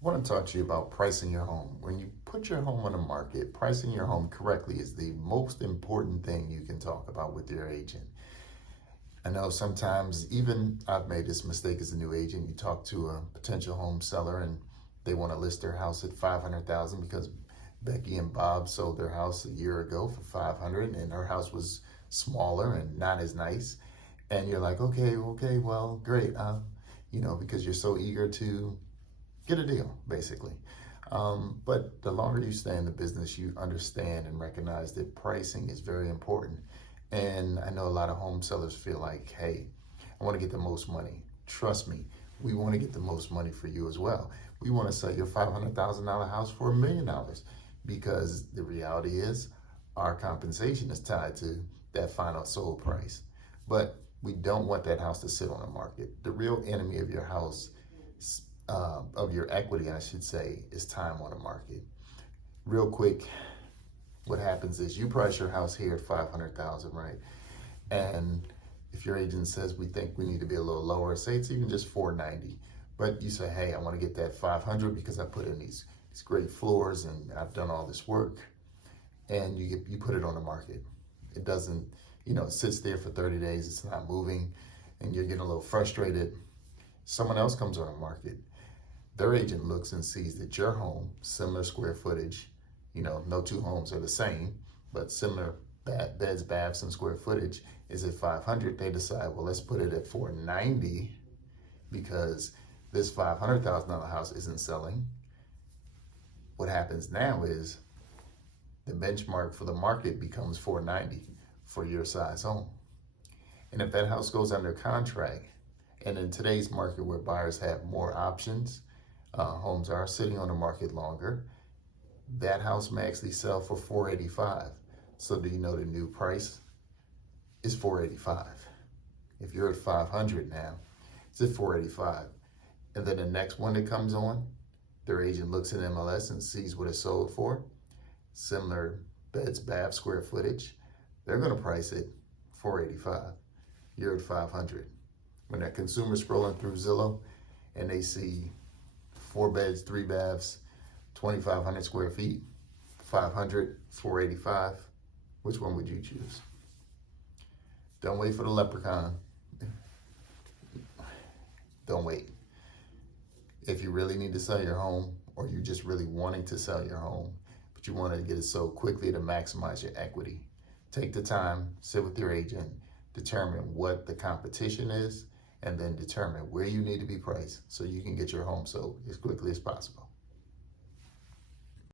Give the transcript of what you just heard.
I want to talk to you about pricing your home. When you put your home on the market, pricing your home correctly is the most important thing you can talk about with your agent. I know sometimes, even I've made this mistake as a new agent. You talk to a potential home seller and they want to list their house at 500,000 because Becky and Bob sold their house a year ago for 500 and her house was smaller and not as nice. And you're like, okay, well, great. Because you're so eager to get a deal, basically. But the longer you stay in the business, you understand and recognize that pricing is very important. And I know a lot of home sellers feel like, hey, I want to get the most money. Trust me, we want to get the most money for you as well. We want to sell your $500,000 house for $1 million because the reality is our compensation is tied to that final sold price. But we don't want that house to sit on the market. The real enemy of your house, of your equity, I should say, is time on the market. Real quick, what happens is you price your house here at 500,000, right? And if your agent says we think we need to be a little lower, say it's even just 490, but you say, hey, I want to get that 500 because I put in these great floors and I've done all this work, and you put it on the market. It doesn't, it sits there for 30 days, it's not moving, and you're getting a little frustrated. Someone else comes on the market. Their agent looks and sees that your home, similar square footage, no two homes are the same, but similar beds, baths, and square footage is at 500. They decide, well, let's put it at 490 because this $500,000 house isn't selling. What happens now is the benchmark for the market becomes 490 for your size home. And if that house goes under contract, and in today's market where buyers have more options, homes are sitting on the market longer, that house may actually sell for 485. So do you know the new price is 485? If you're at 500 now, it's at 485. And then the next one that comes on, their agent looks at MLS and sees what it's sold for. Similar beds, baths, square footage. They're going to price it 485. You're at 500. When that consumer's scrolling through Zillow and they see 4 beds, 3 baths, 2,500 square feet, 500, 485, which one would you choose? Don't wait for the leprechaun. Don't wait. If you really need to sell your home, or you're just really wanting to sell your home, but you want to get it sold quickly to maximize your equity, take the time, sit with your agent, determine what the competition is, and then determine where you need to be priced so you can get your home sold as quickly as possible.